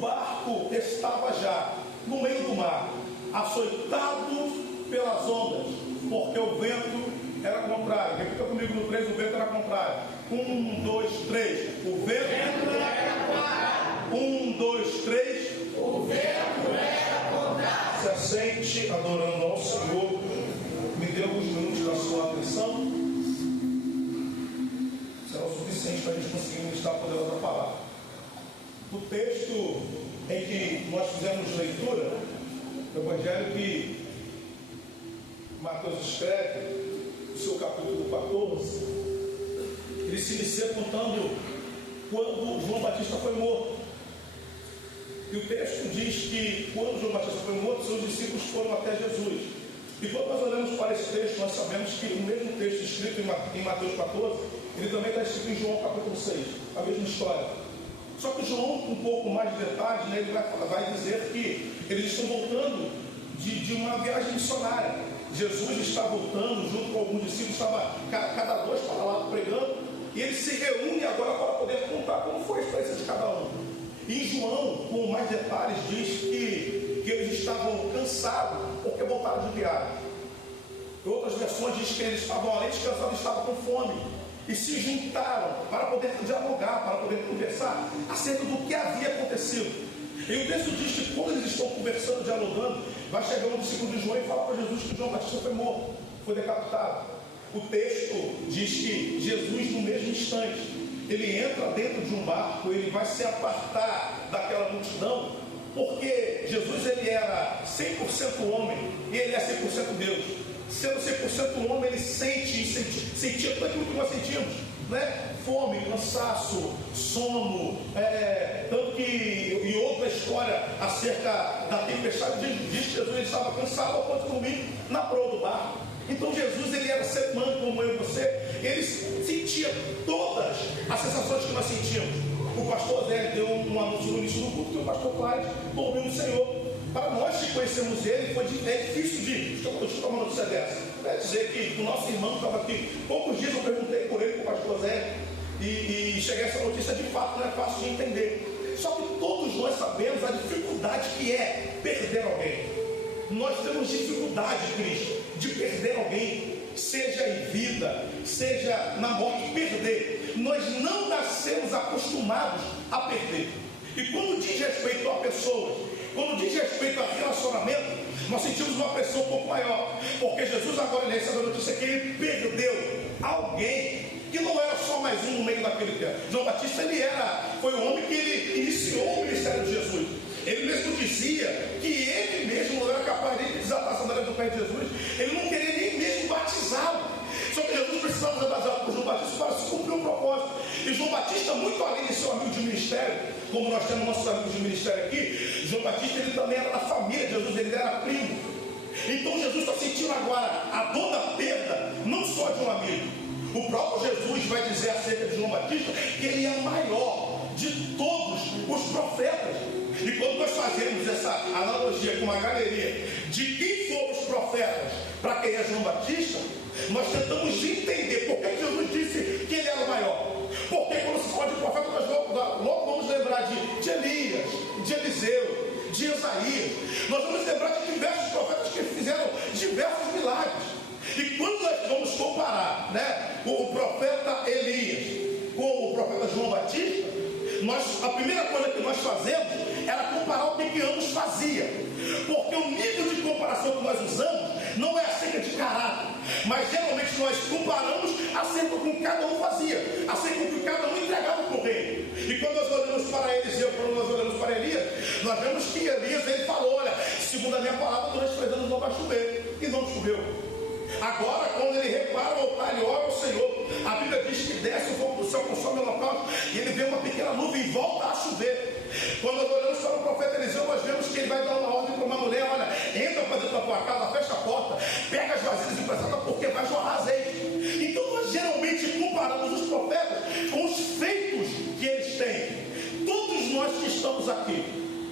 barco estava já no meio do mar, açoitado pelas ondas, porque o vento era contrário. Repita comigo no 3, o vento era contrário. 1, 2, 3. O vento era contrário. 1, 2, 3. O vento era contrário. Se assente adorando ao Senhor. Me dê alguns minutos da sua atenção. Será o suficiente para a gente conseguir ministrar a poderosa palavra. O texto em que nós fizemos leitura, o Evangelho que Mateus escreve, o seu capítulo 14, ele se inicia contando quando João Batista foi morto. E o texto diz que quando João Batista foi morto, seus discípulos foram até Jesus. E quando nós olhamos para esse texto, nós sabemos que o mesmo texto escrito em Mateus 14, ele também está escrito em João capítulo 6, a mesma história. Só que João, com um pouco mais de detalhes, né, ele vai dizer que eles estão voltando de uma viagem missionária. Jesus está voltando junto com alguns discípulos, estava cada dois para lá pregando, e eles se reúnem agora para poder contar como foi a experiência de cada um. E João, com mais detalhes, diz que eles estavam cansados porque voltaram de viagem. Em outras versões diz que eles estavam, além de cansados, estavam com fome e se juntaram para poder dialogar, para poder conversar acerca do que havia acontecido. E o texto diz que quando eles estão conversando, dialogando, vai chegar um discípulo de João e falar para Jesus que João Batista foi morto, foi decapitado. O texto diz que Jesus, no mesmo instante, ele entra dentro de um barco, ele vai se apartar daquela multidão, porque Jesus ele era 100% homem e ele é 100% Deus. Sendo 100% homem, ele sentia tudo aquilo que nós sentimos, né? Fome, cansaço, sono, tanto que em outra história acerca da tempestade, diz que Jesus ele estava cansado ao ponto de dormir na proa do barco. Então Jesus ele era ser humano como eu e você, ele sentia todas as sensações que nós sentimos. O pastor Zé deu um anúncio no início do culto que o pastor Cláudio dormiu no Senhor. Para nós que conhecemos ele, foi difícil de escutar uma notícia dessa. Quer dizer que o nosso irmão estava aqui. Poucos dias eu perguntei por ele, para o pastor Zé, e cheguei a essa notícia, de fato não é fácil de entender. Só que todos nós sabemos a dificuldade que é perder alguém. Nós temos dificuldade, Cristo, de perder alguém, seja em vida, seja na morte, perder. Nós não nascemos acostumados a perder. E quando diz respeito a pessoas, quando diz respeito a relacionamento, nós sentimos uma pressão um pouco maior, porque Jesus agora recebe a notícia que ele perdeu alguém que não era só mais um no meio daquele tempo. João Batista foi o homem que ele iniciou o ministério de Jesus. Ele mesmo dizia que ele mesmo não era capaz de desatar a sandália do pé de Jesus. Ele não queria nem mesmo batizá-lo. Só que Jesus precisava ser batizado por João Batista para se cumprir um propósito. E João Batista, muito além de seu amigo de ministério, como nós temos nossos amigos de ministério aqui, João Batista ele também era da família de Jesus, ele era primo. Então Jesus está sentindo agora a dor da perda, não só de um amigo. O próprio Jesus vai dizer acerca de João Batista que ele é o maior de todos os profetas. E quando nós fazemos essa analogia com uma galeria de quem foram os profetas para quem é João Batista, nós tentamos entender por que Jesus disse que ele era o maior. Porque quando se fala de profeta, nós logo vamos lembrar de Elias, de Eliseu, de Isaías. Nós vamos lembrar de diversos profetas que fizeram diversos milagres. E quando nós vamos comparar, né, o profeta Elias com o profeta João Batista, a primeira coisa que nós fazemos era comparar o que ambos faziam. Porque o nível de comparação que nós usamos não é acerca de caráter, mas geralmente nós comparamos acerca do que cada um fazia, acerca do que cada um entregava para o rei. E quando nós olhamos para Eliseu, quando nós olhamos para Elias, nós vemos que Elias ele falou: olha, segundo a minha palavra, durante 3 anos não vai chover, e não choveu. Agora, quando ele repara o altar, ele ora ao Senhor. A Bíblia diz que desce o fogo do céu, consome o local, e ele vê uma pequena nuvem e volta a chover. Quando nós olhamos para o profeta Eliseu, nós vemos que ele vai dar uma ordem para uma mulher: olha, entra para dentro da tua casa, fecha a porta, pega as vasilhas emprestadas, porque vai jorrar azeite. Então nós geralmente comparamos os profetas com os feitos que eles têm. Todos nós que estamos aqui,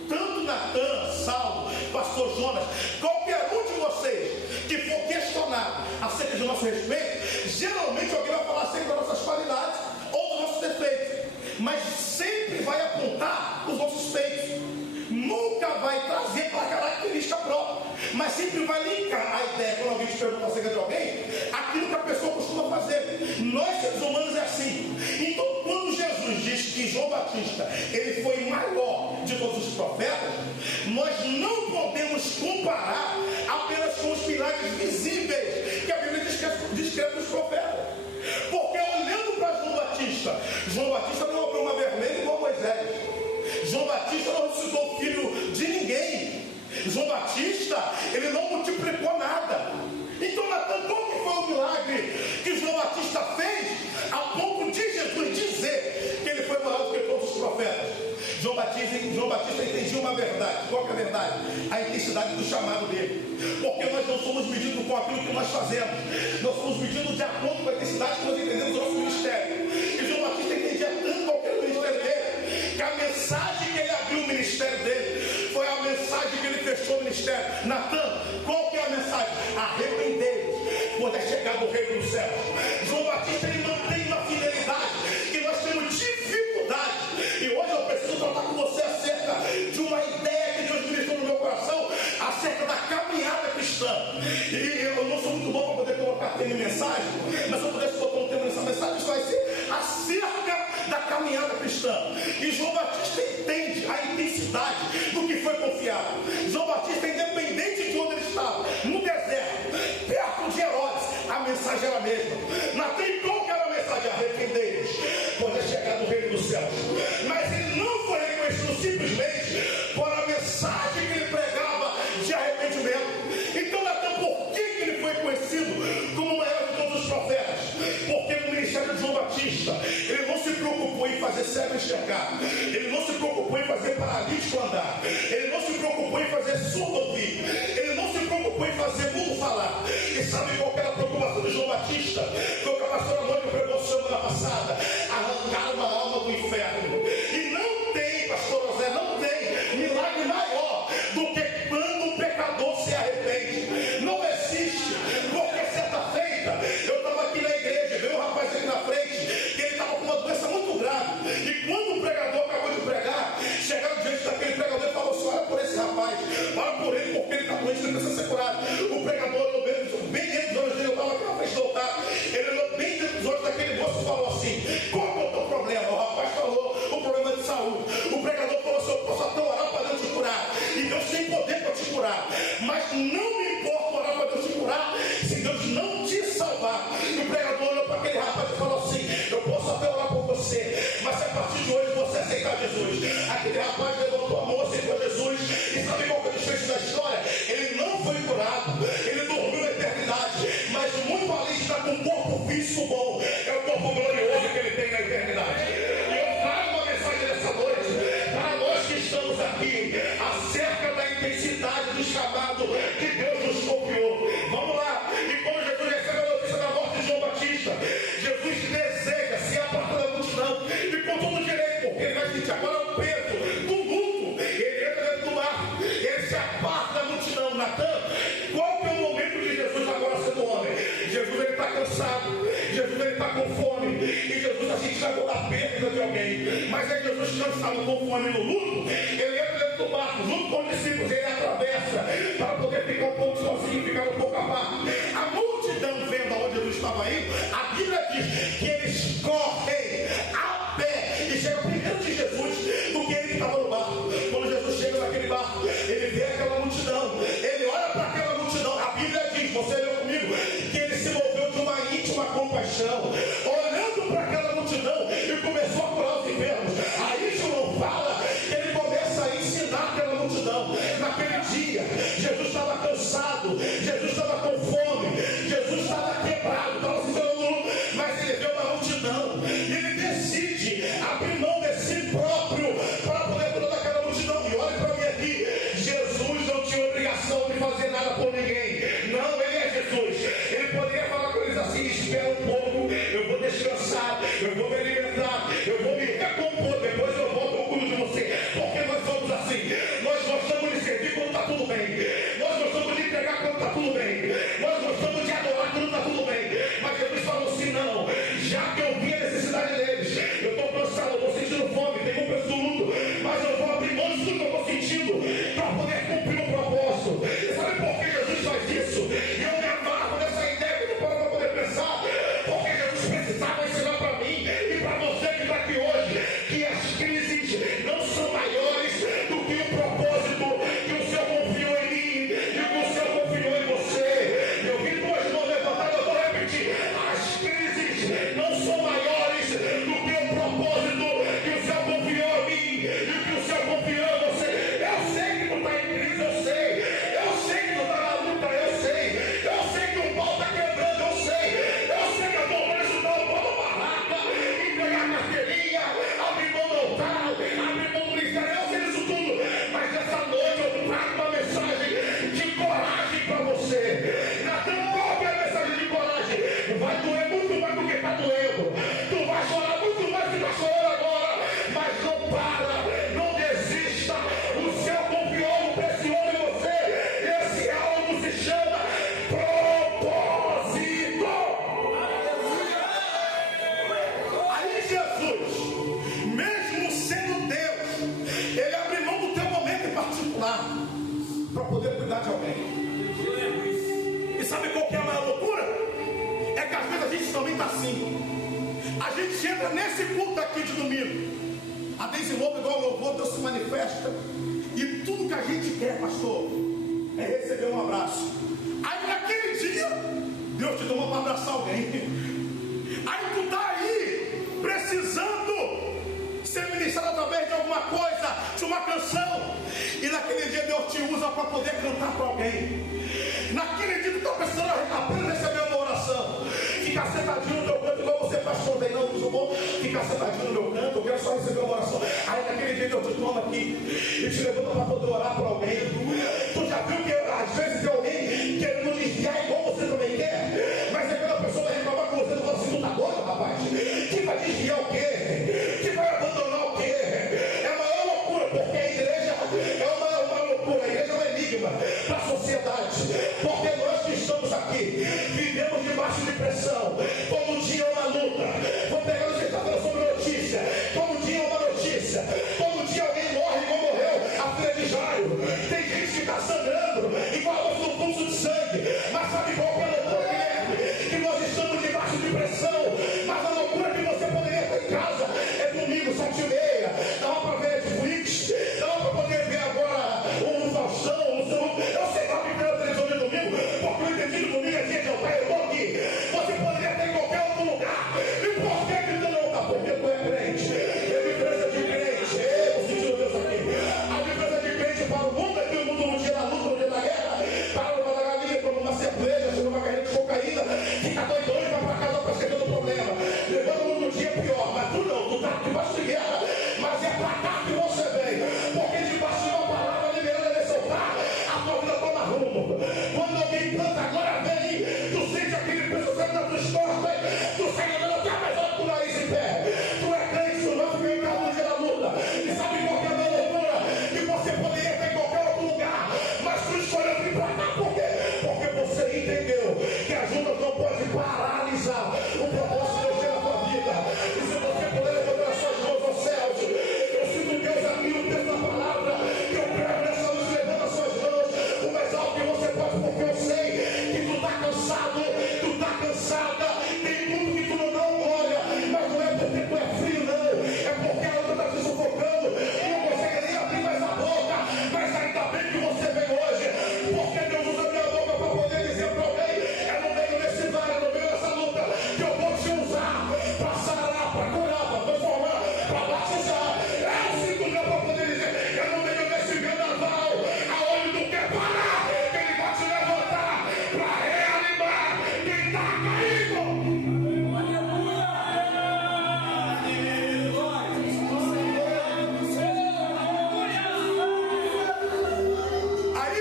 tanto Natan, Saulo, pastor Jonas, qualquer um de vocês que for questionado acerca do nosso respeito, geralmente alguém vai falar acerca das nossas qualidades ou dos nossos defeitos, mas sempre vai apontar os nossos feitos. vai trazer para a característica própria, mas sempre vai linkar a ideia, quando alguém te pergunta acerca de alguém, aquilo que a pessoa costuma fazer. Nós, seres humanos, é assim. Então, quando Jesus diz que João Batista, ele foi maior de todos os profetas, nós não podemos comparar apenas com os milagres visíveis que a Bíblia descreve dos profetas. Porque olhando para João Batista não abriu uma vermelha igual Moisés. João Batista não ressuscitou filho de ninguém. João Batista, ele não multiplicou nada. Então, Natan, qual que foi o milagre que João Batista fez a ponto de Jesus dizer que ele foi maior do que todos os profetas? João Batista entendia uma verdade. Qual que é a verdade? A intensidade do chamado dele. Porque nós não somos medidos com aquilo que nós fazemos. Nós somos medidos de acordo com a intensidade que nós entendemos do nosso ministério. E João Batista entendia tanto qual que era o ministério dele, que a mensagem que ele abriu o ministério dele foi a mensagem que ele fechou o ministério. Natan, qual que é a mensagem? Arrependei-vos, pois é chegado o reino dos céus. João Batista, ele mantém uma fidelidade que nós temos dificuldade. E hoje eu preciso tratar com você acerca de uma ideia que Deus ministrou no meu coração, acerca da caminhada cristã. E eu não sou muito bom para poder colocar tema em mensagem, mas se eu pudesse botar um tema nessa mensagem, isso vai ser acerca da caminhada cristã. E João Batista entende a intensidade do que foi confiado. João Batista, independente de onde ele estava, no deserto, perto de Herodes, a mensagem era a mesma. Natan, qual que era a mensagem? Arrependei-vos, pois é chegado o reino dos céus. Mas ele não foi reconhecido simplesmente por a mensagem que ele pregava de arrependimento. Então, Natan, por que ele foi conhecido como o maior de todos os profetas? Porque no ministério de João Batista, ele não se preocupou em fazer cego enxergar, ele não se preocupou em fazer paralítico andar, ele não se preocupou em fazer surdo ouvir, ele não se preocupou em fazer mudo falar. E sabe qual era a preocupação de João Batista? Foi o que a pastora Mônica pregou semana passada: arrancar uma alma do inferno. E não tem, pastor José, não tem milagre maior do que quando um pecador se arrepende. Não existe. Porque certa feita eu estava aqui na igreja, veio um rapaz aqui na frente, que ele estava com uma doença muito grave. E quando o pregador acabou de pregar, chegaram diante daquele pregador e falou assim: olha por esse rapaz, olha por ele, porque ele está doente, ele precisa ser curado. O pregador olhou bem dentro dos olhos dele, eu estava aqui na frente do altar, ele olhou bem dentro dos olhos daquele moço e falou assim: qual é o teu problema? O rapaz falou o problema de saúde. O pregador falou assim: eu posso até orar para Deus te curar, e Deus tem poder para te curar, mas não me importa orar para Deus te curar se Deus não te salvar. E o pregador olhou para aquele rapaz e falou assim: eu posso até orar por você, mas se a partir de hoje você aceitar Jesus. Aquele rapaz levantou a mão, aceitou Jesus, e sabe qual que é o desfecho da história? Ele não foi curado, ele dormiu na eternidade, mas muito além de estar com um corpo físico bom, é o corpo glorioso que ele tem na eternidade. E eu trago uma mensagem nessa noite para nós que estamos aqui acerca da intensidade do chamado que Deus nos confiou. Vamos lá. E quando Jesus recebe a notícia da morte de João Batista, Jesus deseja se apartar da multidão, e com todo direito, porque ele vai sentir agora o peso do luto. Ele entra dentro do mar, ele se aparta da multidão. Natan, qual que é o momento de Jesus agora sendo homem? Jesus, ele está cansado, Jesus, ele está com fome, e Jesus assiste a toda a perda de alguém. Mas é Jesus cansado, com fome no luto, ele entra dentro do barco, junto com os discípulos, ele atravessa para poder ficar um pouco sozinho, ficar um pouco à parte. A multidão vendo aonde Jesus estava indo, a Bíblia diz que eles correm a pé e chegam primeiro de Jesus do que ele que estava no barco. Quando Jesus chega naquele barco, ele vê aquela multidão, ele olha para aquela multidão. A Bíblia diz, você leu comigo, que ele se moveu de uma íntima compaixão, olhando para aquela multidão, e começou a curar os enfermos. Aí João fala que ele começa a lá para poder cuidar de alguém. E sabe qual que é a maior loucura? É que às vezes a gente também está assim. A gente entra nesse culto aqui de domingo. A Deise louva igual o louvor, Deus se manifesta. E tudo que a gente quer, pastor, é receber um abraço. Aí naquele dia, Deus te tomou para abraçar alguém. Aí tu está aí, precisando ser ministrado através de alguma coisa, de uma canção. E naquele dia Deus te usa para poder cantar para alguém. Naquele dia tu está precisando apenas receber uma oração. Ficar sentadinho no meu canto, igual você, pastor, tem não, eu vou ficar sentadinho no meu canto, eu quero só receber uma oração. Aí naquele dia Deus te toma aqui e te levanta para poder orar para alguém. Tu já viu que às vezes tem alguém querendo desviar igual você também quer, mas aquela pessoa vai reclamar com você e fala assim: tu tá doido, rapaz? Que vai desviar o quê? Que vai abandonar o quê? É a maior loucura, porque a igreja é uma loucura, a igreja é um enigma para a sociedade, porque nós que estamos aqui vivemos debaixo de pressão. Todo dia é uma luta. Vou pegar o que está falando sobre notícia. Todo dia é uma notícia. Todo dia alguém morre igual morreu a filha de Jairo. Tem gente que está sangrando igual no fluxo de sangue. Mas sabe qual que é a loucura, Guilherme? Que nós estamos debaixo de pressão. Mas a loucura que você poderia ter em casa é domingo, 7h30. Dava para ver Netflix. Dava para poder ver agora o Faustão. Eu sei lá que pela televisão de domingo, porque eu entendi que domingo é dia de altar. Eu estou aqui. Você poderia ter em qualquer outro lugar. E por que que tu não está? Porque tu é crente. É diferença de crente. Eu senti Deus aqui. A diferença de crente para o mundo é que o mundo no dia da luta, no dia da guerra, para uma galinha, toma uma cerveja, chama uma carreira de cocaína, fica doidão e vai para casa para esquecer do problema. Levando o mundo no dia pior. Mas tu não, tu está debaixo de guerra. Mas é para cá que você vem. Porque debaixo de uma palavra liberada nesse altar, a tua vida toma rumo. Quando alguém canta, agora vem, tu sente aquele peso saindo na tua história, tu sai andando até mais alto com o nariz em pé. Tu é crente, tu não fica em casa no dia da luta. E sabe qual que é a minha loucura? Que você poderia ter em qualquer outro lugar, mas tu escolheu vir pra cá. Por quê? Porque você entendeu que as lutas não podem paralisar o propósito de Deus ter na tua vida. E se você puder levantar as suas mãos aos céus, eu sinto Deus aqui no texto da palavra, que eu prego nessa luz, levanta as suas mãos o mais alto que você pode, porque eu sei que tu está cansado, tu está cansada, tem tudo que tu não olha, mas não é porque tu é frio, não, é porque a outra está te sufocando e não consegue nem abrir mais a boca. Mas ainda bem que você veio hoje, porque Deus usa a minha boca para poder dizer para alguém: é no meio desse vale, é no meio dessa luta, que eu vou te usar para sarar, para curar, para transformar, para batizar. É o cinturão para poder dizer: é no meio desse vendaval, aonde tu quer parar, ele vai te levantar para reanimar quem está caído. Aí,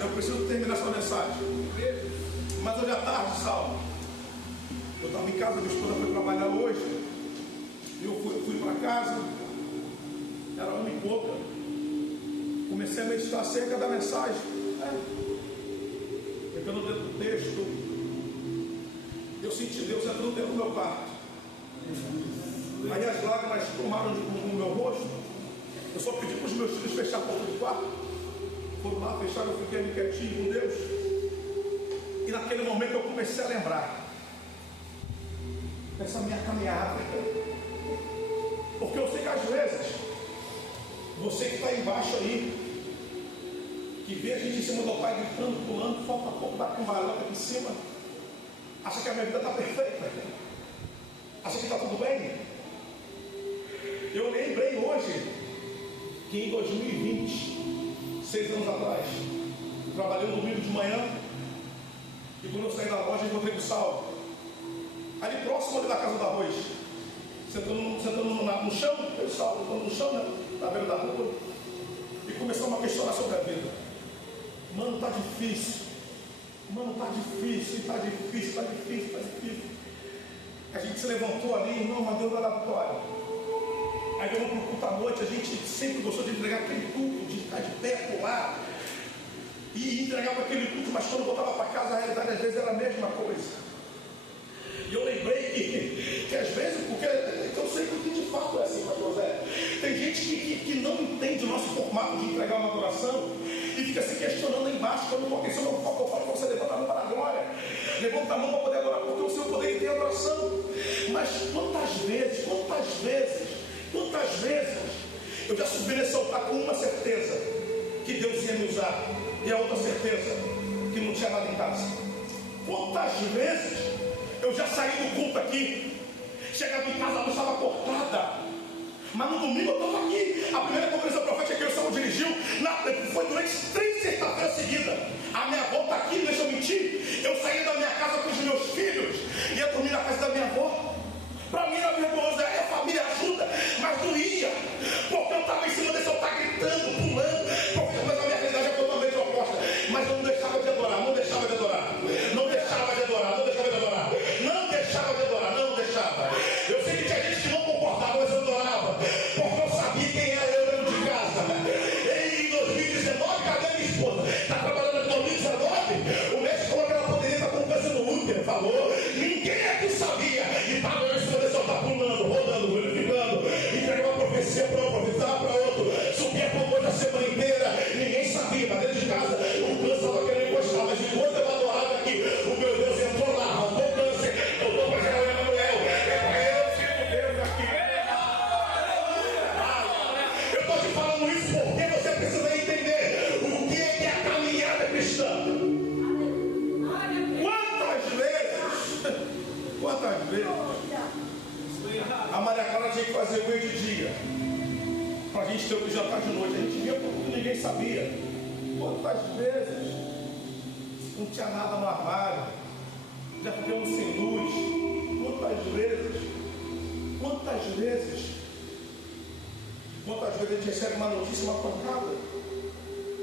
eu preciso terminar essa mensagem. Mas hoje à tarde, Saulo, eu estava em casa, minha esposa foi trabalhar hoje. Eu fui para casa, era 1h pouca. Comecei a meditar acerca da mensagem. Pegando dentro do texto, eu senti Deus entrando dentro do meu quarto. Aí as lágrimas tomaram no meu rosto. Eu só pedi para os meus filhos fechar a porta do quarto. Foram lá, fecharam, eu fiquei ali quietinho com Deus. E naquele momento eu comecei a lembrar dessa minha caminhada. Porque eu sei que às vezes, você que está embaixo aí, que vê a gente em cima do pai gritando, pulando, falta pouco, dá com balota aqui em cima, acha que a minha vida está perfeita, acha que está tudo bem. Eu lembrei hoje que em 2020, 6 anos atrás, trabalhei um domingo de manhã, e quando eu saí da loja, encontrei com o Saulo, ali próximo ali da casa do arroz, sentando no chão, o Saulo sentando no chão, né, na beira da rua, e começamos a questionar sobre a vida. Mano, tá difícil. Mano, tá difícil, tá difícil, tá difícil, tá difícil. A gente se levantou ali, irmão, mas Deus vai dar vitória. Aí vamos pro culto à noite, a gente sempre gostou de entregar aquele culto, de ficar de pé, pular, e entregava aquele culto, mas quando voltava para casa, a realidade às vezes era a mesma coisa. E eu lembrei que às vezes, porque eu sei que de fato é assim, pastor Zé, tem gente que que não entende o nosso formato de entregar uma adoração e fica se questionando lá embaixo. Quando eu coloquei sobre o foco, eu falo para você levantar a mão para a glória. Levanta a mão para poder adorar, porque o seu poder tem adoração. Mas quantas vezes eu já subi nesse altar com uma certeza, que Deus ia me usar, e a outra certeza, que não tinha nada em casa. Quantas vezes eu já saí do culto aqui, chegava em casa, a luz estava cortada, mas no domingo eu estava aqui. A primeira conferência profética que o Samuel dirigiu foi durante 3 sextas-feiras seguidas. A minha avó está aqui, deixa eu mentir. Eu saí da minha casa com os meus filhos, ia dormir na casa da minha avó. Para mim era vergonhoso, a família ajuda, mas doía, porque eu estava em cima desse altar gritando, pulando, mas a minha realidade é totalmente oposta. Mas eu não deixava de adorar, não deixava de adorar, não deixava de adorar, não deixava de adorar, não deixava de adorar, não deixava. Eu sei que tinha gente que não concordava, mas eu adorava, porque eu sabia quem era eu dentro de casa. Em 2019, cadê minha esposa? Está trabalhando em 2019? O médico falou que ela poderia estar com câncer no útero, falou. Ninguém aqui sabia, e estava eu em cima desse altar pulando, rodando, glorificando, entregava uma profecia para um, profetizava para outro, subia para o a semana inteira, ninguém sabia, mas dentro de casa o câncer estava querendo encostar, mas enquanto eu adorava aqui, o meu Deus entrou lá, arrancou o câncer, eu estou para gerar o Emanuel, é para eu, filho de Deus aqui. Eu estou te falando isso porque você precisa entender o que é a caminhada cristã. Quantas vezes a Maria Clara tinha que fazer o meio de dia para a gente ter o que jantar de noite. A gente via porque ninguém sabia. Quantas vezes não tinha nada no armário, já ficamos sem luz. Quantas vezes a gente recebe uma notícia, uma pancada.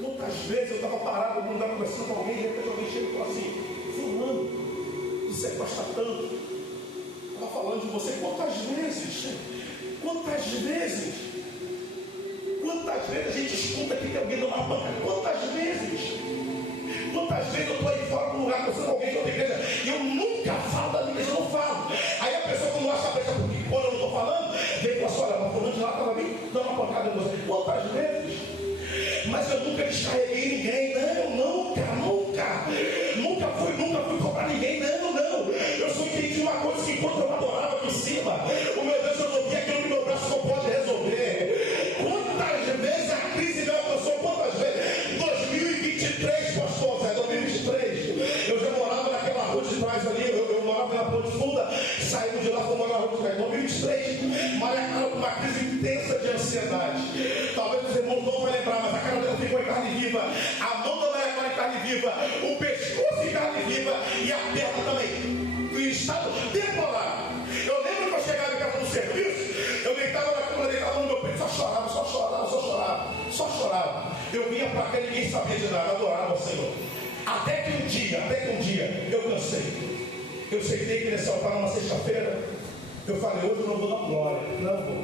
Quantas vezes eu estava parado num lugar conversando com alguém, e de repente alguém chega e fala assim: fulano, você gosta tanto, estava falando de você. Quantas vezes a gente escuta aqui que alguém dá uma pancada? Quantas vezes eu estou aí fora do lugar conversando com alguém de outra igreja e eu nunca falo da minha igreja, eu não falo. Aí a pessoa, quando acha a peça, porque quando eu não estou falando, vem com a sua olha, mas fulano de lá estava bem dando uma pancada em você. Quantas vezes? Mas eu nunca descarreguei ninguém, nunca fui cobrar ninguém, não. Eu só entendi uma coisa, que enquanto eu adorava aqui em cima, o meu Deus resolvia aquilo que meu braço não pode resolver. Quantas vezes a crise me alcançou? Quantas vezes? 2023, pastor, 2023, eu já morava naquela rua de trás ali, eu morava na Ponte Funda, saímos de lá, fomos na rua de trás. 2023, Maria Clara com uma crise intensa de ansiedade. Talvez os irmãos não vão lembrar, mas a cara dela ficou em carne viva, a mão da Maria Clara em carne viva, o pescoço em carne viva e a perna também. Em estado bipolar. Eu lembro que eu chegava em casa no serviço, eu deitava na cama, deitava no meu peito, só chorava. Eu vinha para cá e ninguém sabia de nada, adorava o Senhor. Até que um dia, eu cansei. Eu sentei aqui nesse altar numa sexta-feira, eu falei: hoje eu não vou dar glória, não vou.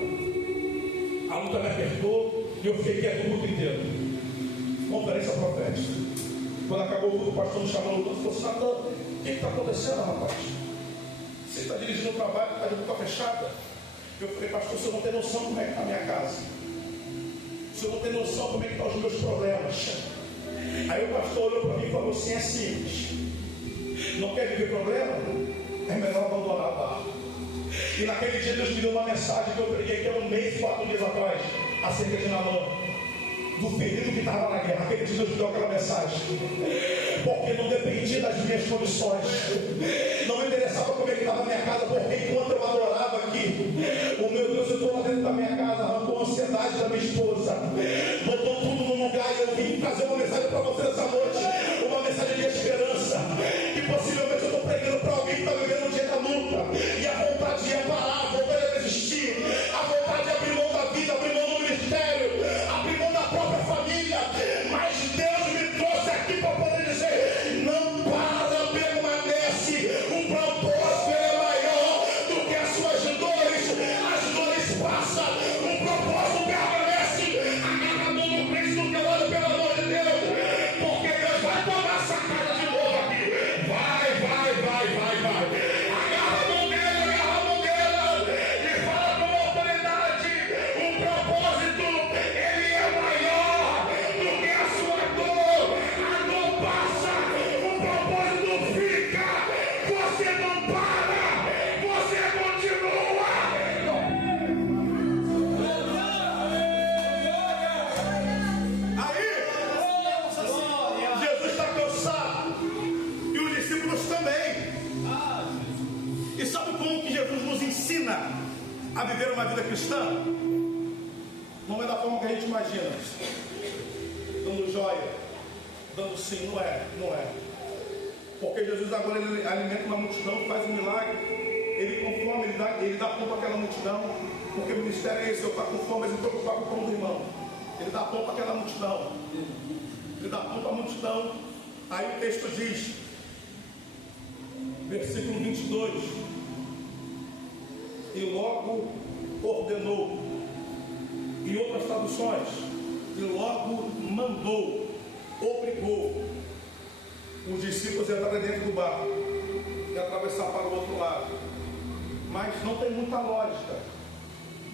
A luta me apertou e eu fiquei quieto o culto inteiro. Conferência profética. Quando acabou o culto, o pastor me chamou no culto e falou assim: Natan, o que está acontecendo, rapaz? Você está dirigindo o trabalho, está de boca fechada? Eu falei: pastor, o senhor não tem noção como é que está a minha casa. O senhor não tem noção como é que estão os meus problemas. Aí o pastor olhou para mim e falou assim: é simples. Não quer viver problema? É melhor abandonar a barra. E naquele dia Deus me deu uma mensagem que eu preguei aqui há 1 mês, 4 dias atrás, acerca de Naamã, do ferido que estava na guerra. Aquele dia Deus me deu aquela mensagem, porque não dependia das minhas condições, não me interessava como é que estava a minha casa, porque enquanto eu adorava aqui, o meu Deus entrou lá dentro da minha casa, arrancou a ansiedade da minha esposa, botou tudo no lugar. E eu vim trazer uma mensagem para você essa noite, uma mensagem de esperança, que possivelmente eu estou pregando para alguém que está vivendo um dia da luta, e a vontade é parar, a vontade é desistir, a vontade é abrir mão da vida, abrir mão do ministério, abrir mão da própria família. Mas Deus me trouxe aqui para poder dizer: não para, permanece. O propósito é maior do que as suas dores. As dores passam, o propósito permanece. cristã não é da forma que a gente imagina, dando joia, dando sim, não é. Porque Jesus agora ele alimenta uma multidão, faz um milagre, ele com fome, ele dá pão para aquela multidão, porque o ministério é esse, eu estou com fome, mas eu estou preocupado com o pão do irmão. Ele dá pão para aquela multidão, ele dá pão para a multidão. Aí o texto diz, versículo 22, e logo ordenou, em outras traduções, e logo mandou, obrigou os discípulos a entrarem dentro do barco e atravessar para o outro lado. Mas não tem muita lógica,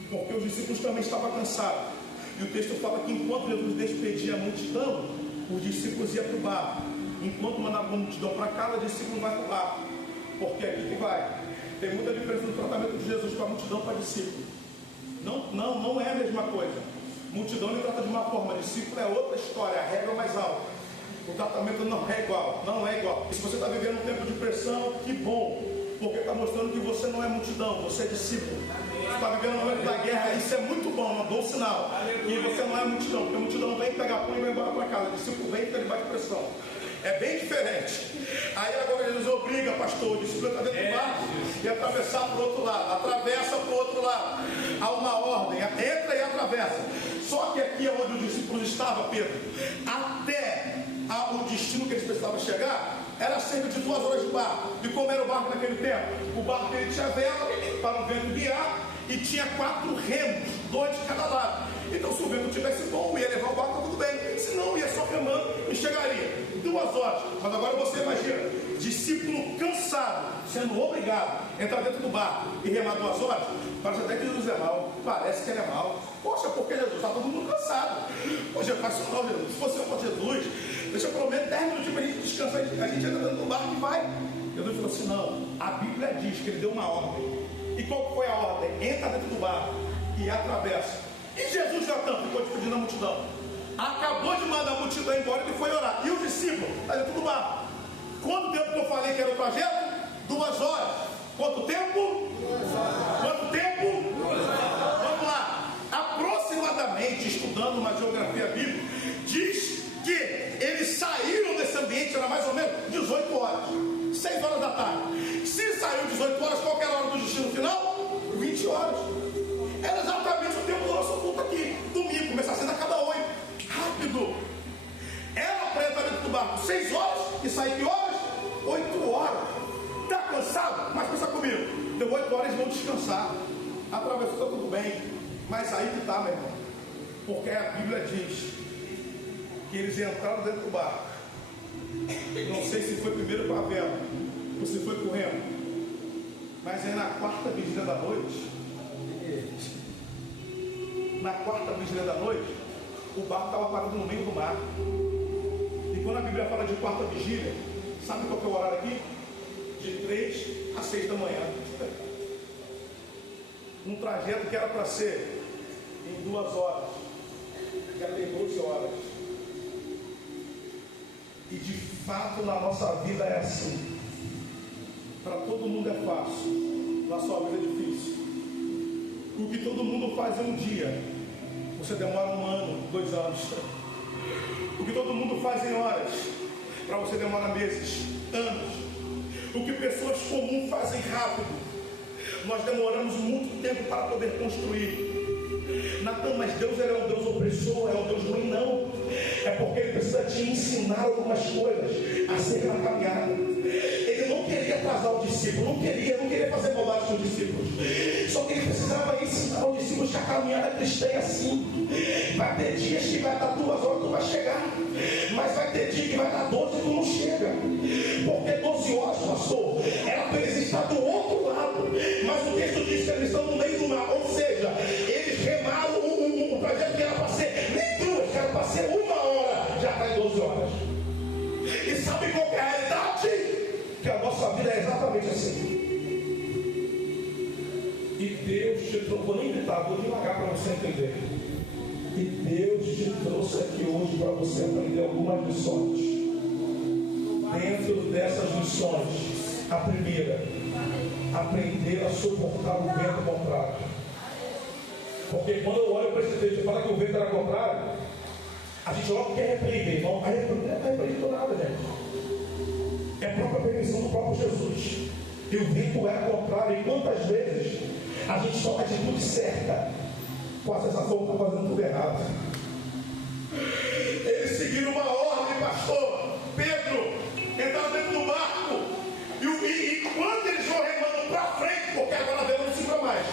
porque os discípulos também estavam cansados. E o texto fala que enquanto Jesus despedia a multidão, os discípulos iam para o barco. Enquanto mandava a multidão para cada discípulo vai para o barco. Porque é aqui que vai. Tem muita diferença no tratamento de Jesus para a multidão para discípulo. Não é a mesma coisa. Multidão ele trata de uma forma, discípulo é outra história, a regra é mais alta. O tratamento não é igual. E se você está vivendo um tempo de pressão, que bom, porque está mostrando que você não é multidão, você é discípulo. Você está vivendo um momento da guerra, isso é muito bom, um bom sinal. E você não é multidão, porque a multidão vem pegar pão e vai embora para casa. O discípulo vem e ele bate pressão. É bem diferente. Aí agora Jesus obriga, pastor, o discípulo está dentro do barco e atravessar para o outro lado. Atravessa para o outro lado. Há uma ordem, entra e atravessa. Só que aqui é onde os discípulos estavam, Pedro, até o destino que eles precisavam chegar, era cerca de 2 horas de barco. E como era o barco naquele tempo? O barco ele tinha vela para o vento guiar e tinha 4 remos, 2 de cada lado. Então se o vento tivesse bom, ia levar o barco tudo bem. Se não, ia só remando e chegaria. 2 horas. Mas agora você imagina, discípulo cansado, sendo obrigado a entrar dentro do barco e remar 2 horas. Parece até que Jesus é mau. Parece que ele é mau. Poxa, porque Jesus está todo mundo cansado. Poxa, faz isso não, Jesus. Se fosse eu com Jesus, deixa pelo menos 10 minutos para a gente descansar. A gente entra dentro do barco e vai. Jesus falou assim, não. A Bíblia diz que ele deu uma ordem. E qual foi a ordem? Entra dentro do barco e atravessa. E Jesus já ficou despedindo a multidão. Acabou de mandar a multidão embora, ele foi orar. E o discípulo está dentro do barco. Quanto tempo que eu falei que era o trajeto? 2 horas. Quanto tempo? 2 horas. Quanto tempo? 2 horas. Vamos lá. Aproximadamente, estudando uma geografia bíblica, diz que eles saíram desse ambiente, era mais ou menos 18 horas. 6 horas da tarde. Se saiu 18 horas, qual era a hora do destino final? 20 horas. Era exatamente o tempo do nosso culto aqui. Domingo, começar a ser a cada 8. Rápido. Era para entrar dentro do barco 6 horas e sair que horas? 8 horas. Está cansado? Mas pensa comigo. Deu 8 horas e vão descansar. Atravessou, está tudo bem. Mas aí que está, meu irmão. Porque a Bíblia diz que eles entraram dentro do barco. Não sei se foi primeiro com a vela ou se foi com o remo. Mas aí na 4ª vigília da noite, o barco estava parado no meio do mar. E quando a Bíblia fala de 4ª vigília, sabe qual que é o horário aqui? De 3 a 6 da manhã. Um trajeto que era para ser em 2 horas, já tem 12 horas. E de fato na nossa vida é assim. Para todo mundo é fácil, na sua vida é difícil. O que todo mundo faz em um dia, você demora 1 ano, 2 anos. O que todo mundo faz em horas, para você demora meses, anos. O que pessoas comuns fazem rápido, nós demoramos muito tempo para poder construir. Natan, mas Deus ele é um Deus opressor, é um Deus ruim? Não. É porque Ele precisa te ensinar algumas coisas a ser na caminhada. Ele não queria atrasar o discípulo, não queria fazer maldade com os discípulos. Só que Ele precisava ensinar os discípulos que a caminhada cristã é assim. Vai ter dias que vai dar 2 horas, tu vai chegar. Mas vai ter dia que vai dar 12 e tu não chega. Porque 12 horas, pastor, era para eles estar do outro lado. Mas o texto diz que eles estão no meio do mar. Ou seja, eles remaram um trajeto que era para ser nem 2, que era para ser 1 hora, já está em 12 horas. E sabe qual que é a realidade? Que a nossa vida é exatamente assim. E Deus te trouxe, vou nem gritar, vou devagar para você entender. E Deus te trouxe aqui hoje para você aprender algumas lições. Dentro dessas lições, a primeira, aprender a suportar o vento contrário. Porque quando eu olho para esse texto e falo que o vento era contrário, a gente logo quer repreender, irmão. Aí não é repreendido nada, gente. É a própria permissão do próprio Jesus. E o vento era contrário. E quantas vezes a gente toma a atitude certa com a sensação que está fazendo tudo errado? Eles seguiram uma ordem, pastor. Pedro entraram dentro do barco. E quando eles vão remando para frente, porque agora a vela não segura mais.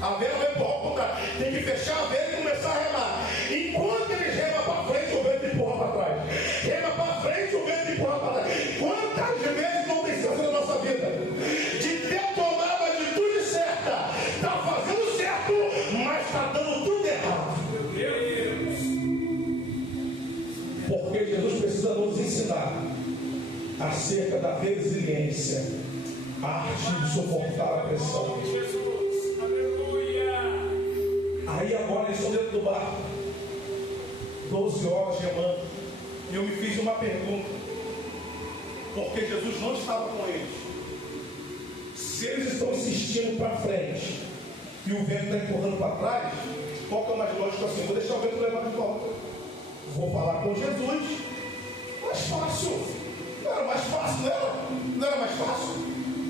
A vela vai empurrar para trás. Tem que fechar a vela e começar a remar. Enquanto eles remam para frente, o vento empurra para trás. Rema para frente, o vento empurra para trás. Quantas vezes não tem sido na nossa vida? De ter tomado a atitude certa, está fazendo certo, mas está dando tudo errado. Porque Jesus precisa nos ensinar acerca da resiliência, a arte de suportar a pressão. Aí agora eles estão dentro do barco, 12 horas remando, e eu me fiz uma pergunta, porque Jesus não estava com eles. Se eles estão insistindo para frente e o vento está empurrando para trás, qual que é o mais lógico assim? Vou deixar o vento levar de volta, vou falar com Jesus. Mais fácil, não era mais fácil, não era mais fácil.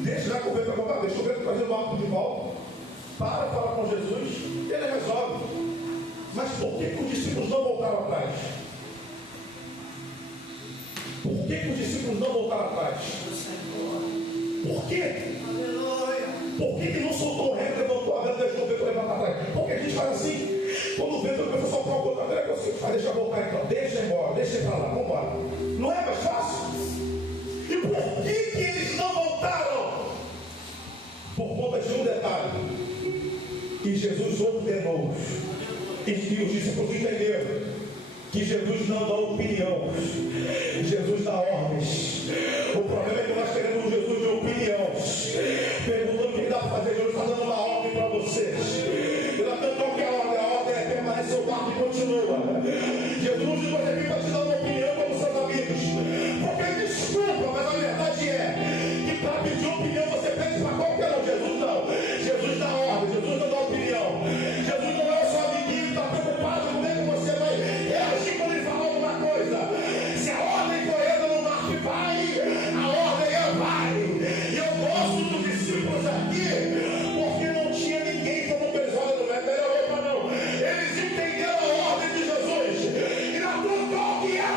Deixa já que o vento vai voltar, deixa o vento trazer o barco de volta, para falar com Jesus, ele resolve. Mas por que os discípulos não voltaram atrás? Por que os discípulos não voltaram atrás? Por quê? Por que não soltou o remo, levantou a vela, deixou o vento levar para trás? Porque a gente faz assim, quando o vento começa a soltar o outro, deixa eu voltar então, deixa ir embora, deixa ir para lá, vamos embora. Não é mais fácil? E por que eles não voltaram? Por conta de um detalhe. E Jesus ordenou. E os discípulos entenderam que Jesus não dá opinião, Jesus dá ordens. O problema é que nós queremos um Jesus de opinião, perguntando o que dá para fazer. Jesus está dando uma ordem para vocês. Ele está dando qualquer ordem. A ordem é permanecer o barco e continua. Jesus não diz para te dar uma opinião como seus amigos, porque desculpa, mas a verdade é que para pedir opinião você pede para qualquer um. Jesus não. Jesus dá ordem, Jesus não dá opinião. Jesus não é o seu amiguinho que está preocupado com como é que você vai reagir quando ele falar alguma coisa. Se a ordem for entra no barco e vai, a ordem é vai. E eu gosto dos discípulos aqui, porque não tinha ninguém falando para eles: olha, não é melhor outra não. Eles entenderam a ordem de Jesus. E na tua qual que é a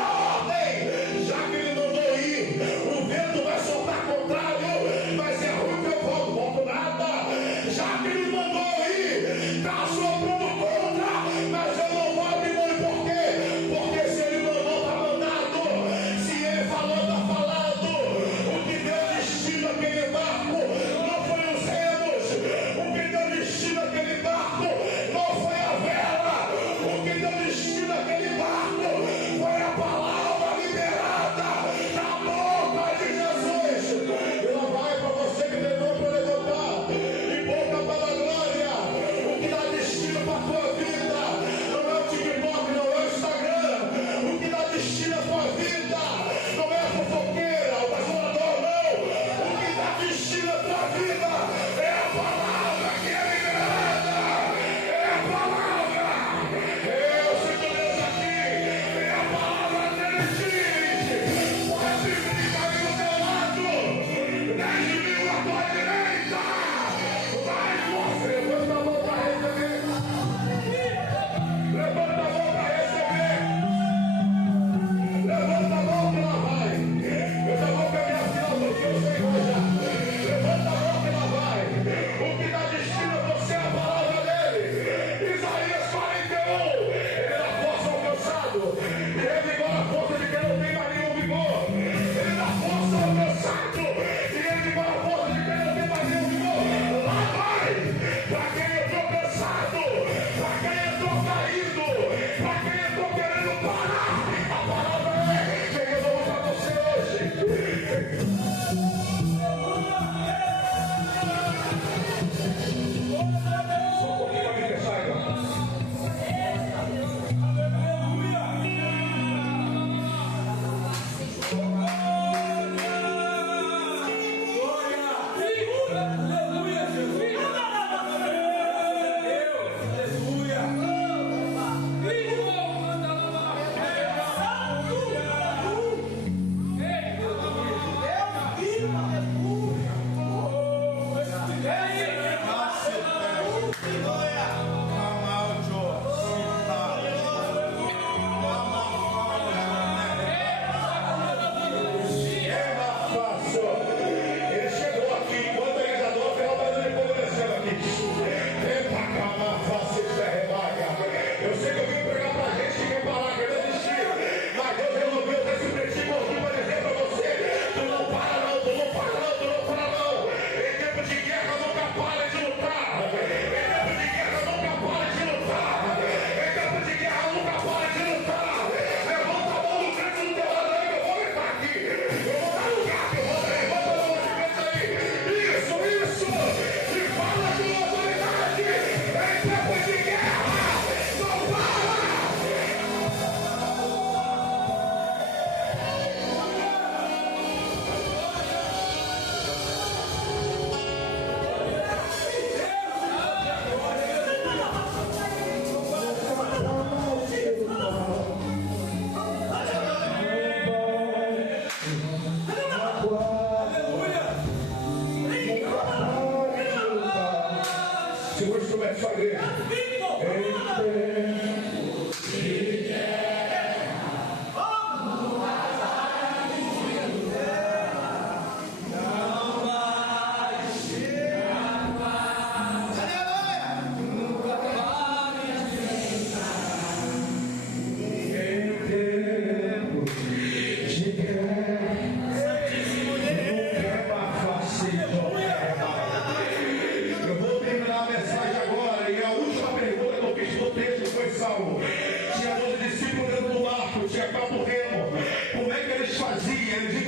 tinha tal do remo. Como é que eles faziam? Eles